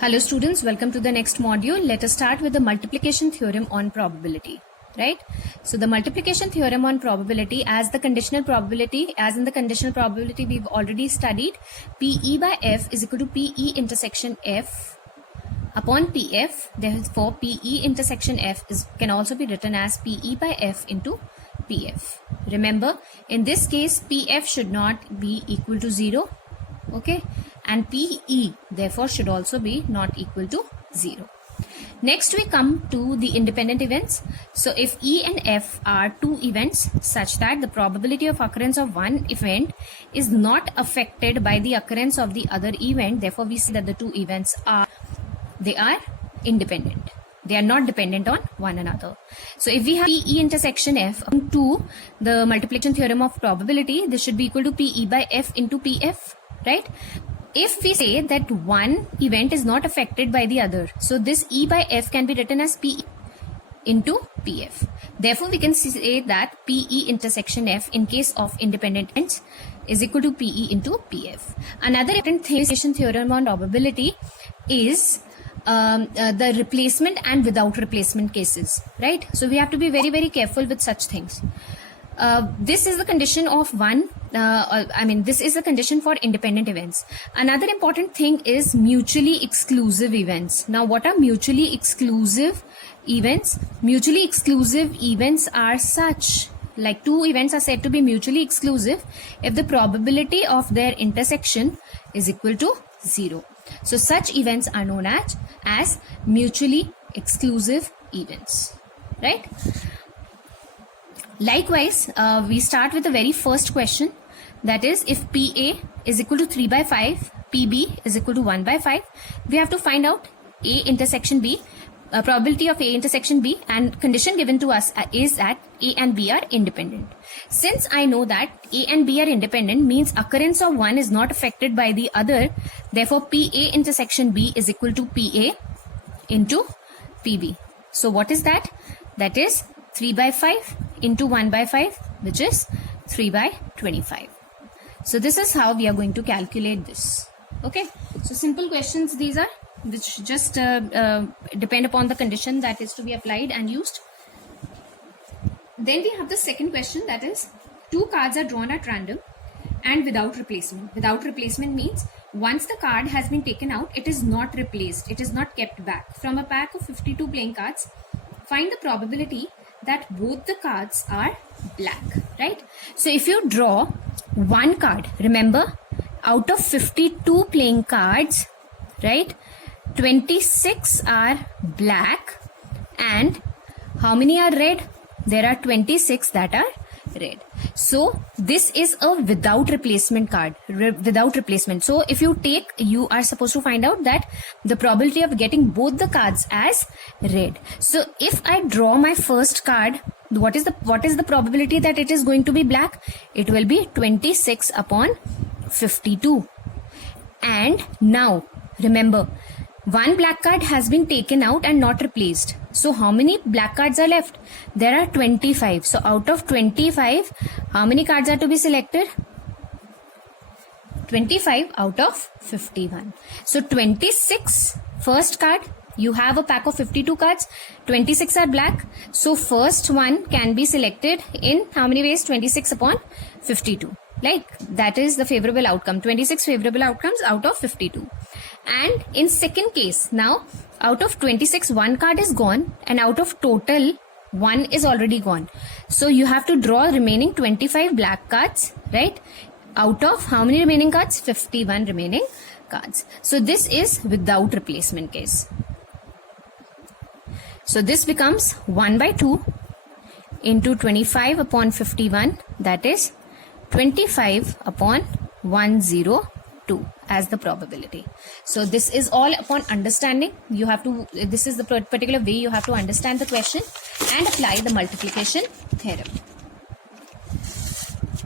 Hello students, welcome to the next module. Let us start with the multiplication theorem on probability, right? So the multiplication theorem on probability as in the conditional probability we've already studied, PE by F is equal to PE intersection F upon PF. Therefore PE intersection F can also be written as PE by F into PF. Remember, in this case PF should not be equal to 0, okay, and PE therefore should also be not equal to 0. Next we come to the independent events. So if E and F are two events such that the probability of occurrence of one event is not affected by the occurrence of the other event, therefore we see that the two events are independent. They are not dependent on one another. So if we have PE intersection F to the multiplication theorem of probability, this should be equal to PE by F into PF, right? If we say that one event is not affected by the other, so this E by F can be written as PE into PF. Therefore, we can say that PE intersection F in case of independent events is equal to PE into PF. Another important theorem on probability is the replacement and without replacement cases, right? So we have to be very, very careful with such things. This is the condition of this is the condition for independent events. Another important thing is mutually exclusive events. Now, what are mutually exclusive events? Mutually exclusive events are such, like two events are said to be mutually exclusive if the probability of their intersection is equal to 0. So such events are known as mutually exclusive events, right? Likewise, we start with the very first question, that is, if PA is equal to 3 by 5, PB is equal to 1 by 5, we have to find out A intersection B, probability of A intersection B, and condition given to us is that A and B are independent. Since I know that A and B are independent means occurrence of one is not affected by the other, therefore PA intersection B is equal to PA into PB. So what is that? That is 3 by 5 into 1 by 5, which is 3 by 25. So this is how we are going to calculate this. Okay, so simple questions these are, which just depend upon the condition that is to be applied and used. Then we have the second question, that is, two cards are drawn at random and without replacement. Without replacement means once the card has been taken out, it is not replaced, it is not kept back. From a pack of 52 playing cards, find the probability that both the cards are black, right? So if you draw one card, remember, out of 52 playing cards, right, 26 are black and how many are red? There are 26 that are red. So this is a without replacement card, without replacement. So if you are supposed to find out that the probability of getting both the cards as red. So if I draw my first card, what is the probability that it is going to be black? It will be 26 upon 52. And now remember, one black card has been taken out and not replaced. So how many black cards are left? There are 25. So out of 25, how many cards are to be selected? 25 out of 51. So 26, first card, you have a pack of 52 cards, 26 are black. So first one can be selected in how many ways? 26 upon 52. Like that is the favorable outcome, 26 favorable outcomes out of 52. And in second case, now out of 26, one card is gone and out of total, one is already gone. So you have to draw remaining 25 black cards, right? Out of how many remaining cards? 51 remaining cards. So this is without replacement case. So this becomes 1 by 2 into 25 upon 51, that is 25 upon 102 as the probability. So this is all upon understanding. You have to, this is the particular way you have to understand the question and apply the multiplication theorem.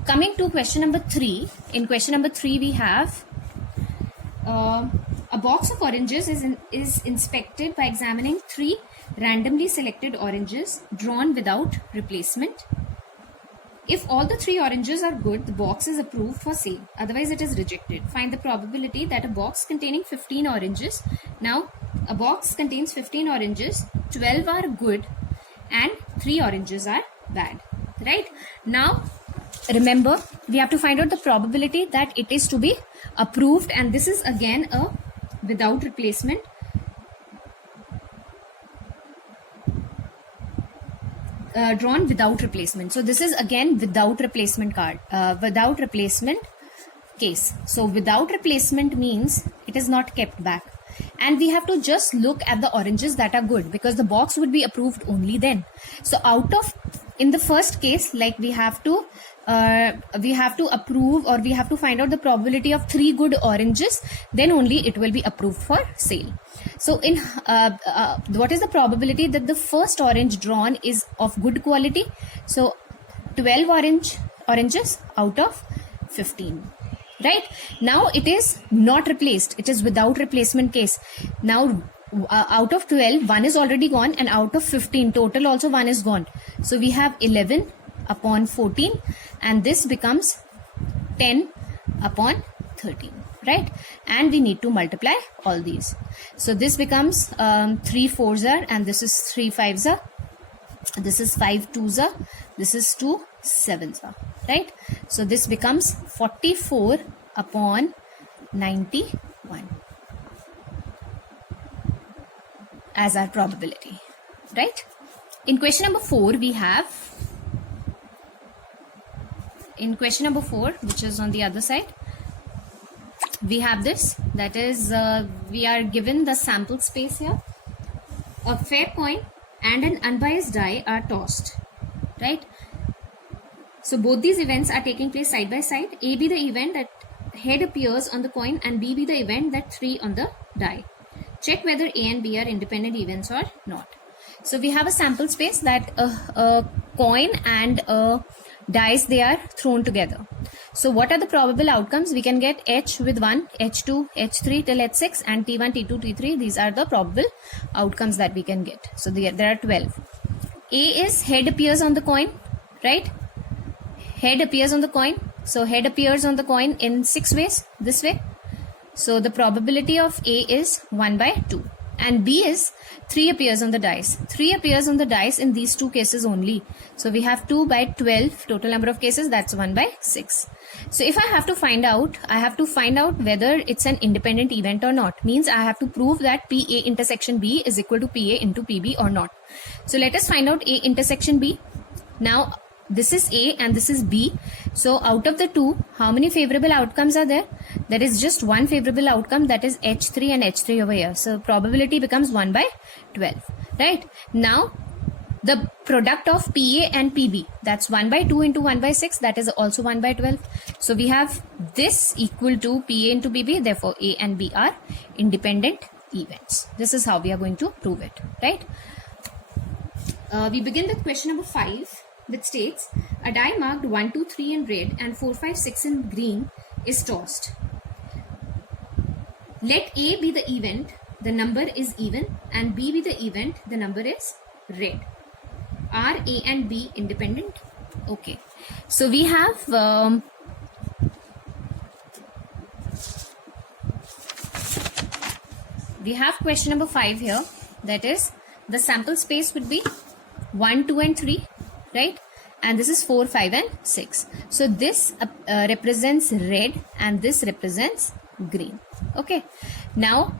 Coming to question number 3. In question number 3 we have a box of oranges is inspected by examining 3 randomly selected oranges drawn without replacement. If all the 3 oranges are good, the box is approved for sale. Otherwise, it is rejected. Find the probability that a box containing 15 oranges. Now, a box contains 15 oranges, 12 are good and 3 oranges are bad. Right? Now, remember, we have to find out the probability that it is to be approved, and this is again a without replacement. Drawn without replacement. So this is again without replacement card, without replacement case. So without replacement means it is not kept back, and we have to just look at the oranges that are good, because the box would be approved only then. So in the first case, like we have to approve, or we have to find out the probability of 3 good oranges, then only it will be approved for sale. So in what is the probability that the first orange drawn is of good quality? So 12 oranges out of 15. Right? Now it is not replaced. It is without replacement case. Now out of 12, 1 is already gone, and out of 15 total also 1 is gone. So we have 11 upon 14, and this becomes 10 upon 13. Right? And we need to multiply all these. So this becomes 3 4s are, and this is 3 5s are. This is 5 2s are. This is 2 7s are. Right? So this becomes 44 upon 91 as our probability. Right? In question number 4, we have, in question number 4, which is on the other side, we have this, that is we are given the sample space here. A fair coin and an unbiased die are tossed, right? So both these events are taking place side by side. A be the event that head appears on the coin, and B be the event that 3 on the die. Check whether A and B are independent events or not. So we have a sample space that a coin and a dice, they are thrown together. So what are the probable outcomes? We can get H with 1, H2, H3 till H6, and T1, T2, T3. These are the probable outcomes that we can get. So there are 12. A is head appears on the coin, right? Head appears on the coin. So head appears on the coin in 6 ways, this way. So the probability of A is 1 by 2. And B is 3 appears on the dice. 3 appears on the dice in these 2 cases only. So we have 2 by 12 total number of cases, that's 1 by 6. So if I have to find out, whether it's an independent event or not. Means I have to prove that PA intersection B is equal to PA into PB or not. So let us find out A intersection B. Now this is A and this is B. So out of the 2, how many favorable outcomes are there? There is just one favorable outcome, that is H3 and H3 over here. So probability becomes 1 by 12. Right? Now the product of PA and PB, that's 1 by 2 into 1 by 6, that is also 1 by 12. So we have this equal to PA into PB, therefore A and B are independent events. This is how we are going to prove it. Right? We begin with question number 5. Which states, a die marked 1, 2, 3 in red and 4, 5, 6 in green is tossed. Let A be the event, the number is even, and B be the event, the number is red. Are A and B independent? Okay. So we have question number 5 here. That is, the sample space would be 1, 2 and 3. Right? And this is 4, 5 and 6. So this represents red and this represents green. Okay. Now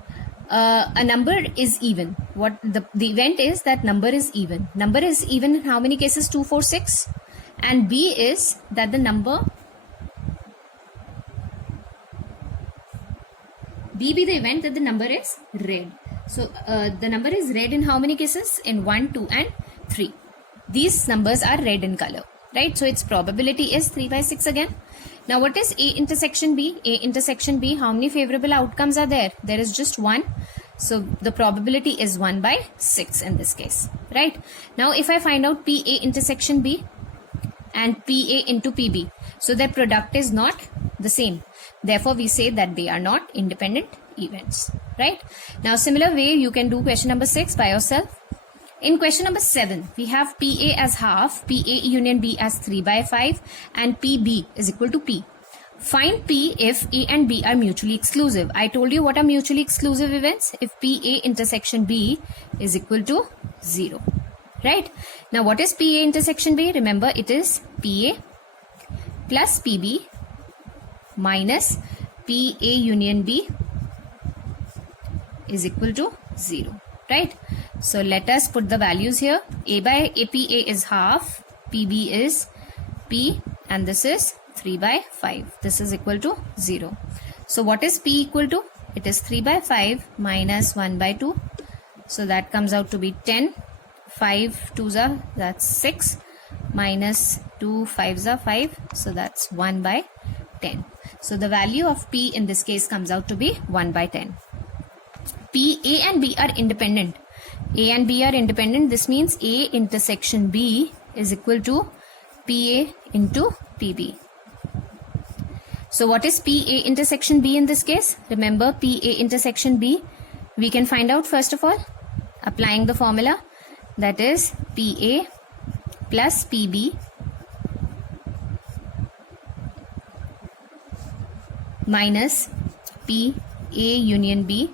a number is even. What the event is, that number is even. Number is even in how many cases? 2, 4, 6. And B is that the number B be the event that the number is red. So the number is red in how many cases? In 1, 2 and 3. These numbers are red in color, right? So its probability is 3 by 6 again. Now what is A intersection B? A intersection B, how many favorable outcomes are there? There is just one. So the probability is 1 by 6 in this case, right? Now if I find out PA intersection B and PA into PB, so their product is not the same. Therefore we say that they are not independent events, right? Now similar way you can do question number 6 by yourself. In question number 7, we have PA as half, PA union B as 3 by 5 and PB is equal to P. Find P if A and B are mutually exclusive. I told you what are mutually exclusive events. If PA intersection B is equal to 0. Right? Now what is PA intersection B? Remember, it is PA plus PB minus PA union B is equal to 0. Right? So let us put the values here. A by APA is half, PB is P, and this is 3 by 5. This is equal to 0. So what is P equal to? It is 3 by 5 minus 1 by 2. So that comes out to be 10. 5 2s are, that's 6, minus 2 5s are 5. So that's 1 by 10. So the value of P in this case comes out to be 1 by 10. P, A and B are independent. A and B are independent. This means A intersection B is equal to PA into PB. So what is PA intersection B in this case? Remember, PA intersection B, we can find out first of all, applying the formula, that is PA plus PB minus PA union B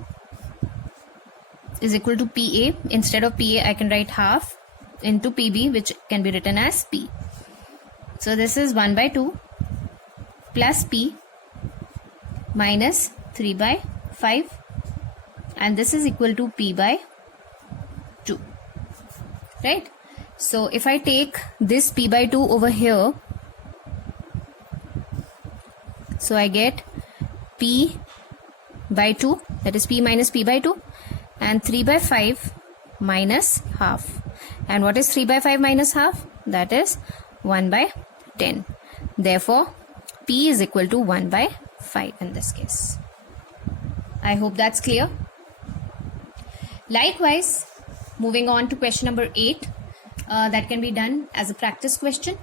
is equal to PA. Instead of PA, I can write half into PB, which can be written as P. So this is 1 by 2 plus P minus 3 by 5, and this is equal to P by 2. Right? So if I take this P by 2 over here, so I get P by 2, that is P minus P by 2, and 3 by 5 minus half. And what is 3 by 5 minus half? That is 1 by 10. Therefore, P is equal to 1 by 5 in this case. I hope that's clear. Likewise, moving on to question number 8, that can be done as a practice question.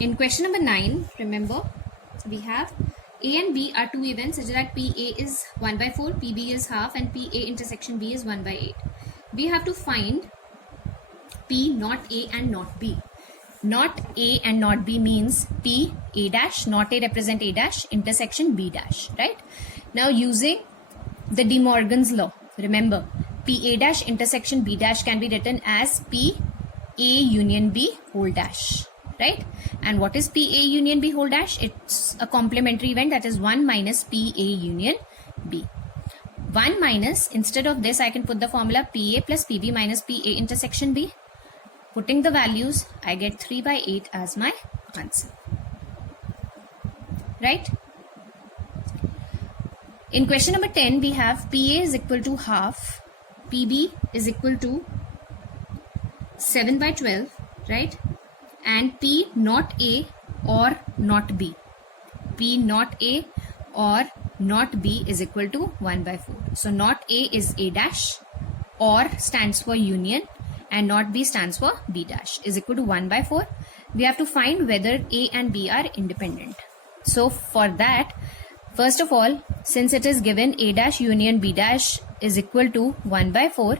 In question number 9, remember, we have A and B are two events such that PA is 1 by 4, PB is half, and PA intersection B is 1 by 8. We have to find P not A and not B. Not A and not B means P A dash, not A represent A dash, intersection B dash, right? Now using the De Morgan's law, remember, P A dash intersection B dash can be written as P A union B whole dash, right? And what is P A union B whole dash? It's a complementary event, that is 1 minus P A union B. 1 minus, instead of this I can put the formula PA plus PB minus PA intersection B. Putting the values, I get 3 by 8 as my answer. Right? In question number 10, we have PA is equal to half, PB is equal to 7 by 12, right? And P not A or not B. P not A or not B is equal to 1 by 4. So not A is A dash, or stands for union, and not B stands for B dash, is equal to 1 by 4. We have to find whether A and B are independent. So for that, first of all, since it is given A dash union B dash is equal to 1 by 4,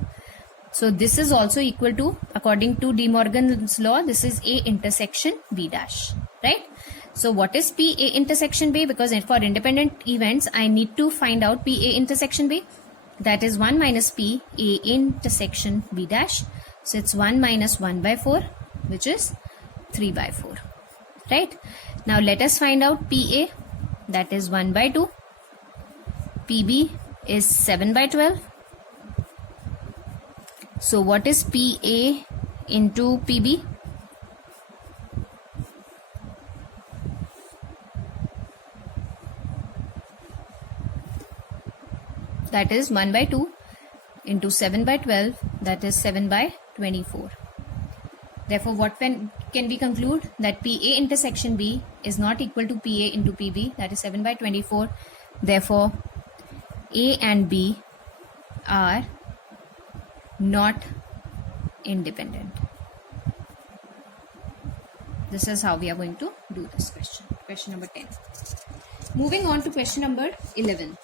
so this is also equal to, according to De Morgan's law, this is A intersection B dash, right? So what is PA intersection B? Because for independent events, I need to find out PA intersection B. That is 1 minus P A intersection B dash. So it's 1 minus 1 by 4, which is 3 by 4, right? Now let us find out PA, that is 1 by 2. PB is 7 by 12. So what is PA into PB? That is 1 by 2 into 7 by 12, that is 7 by 24. Therefore, what can we conclude? That PA intersection B is not equal to PA into PB, that is 7 by 24. Therefore, A and B are not independent. This is how we are going to do this question. Question number 10. Moving on to question number 11.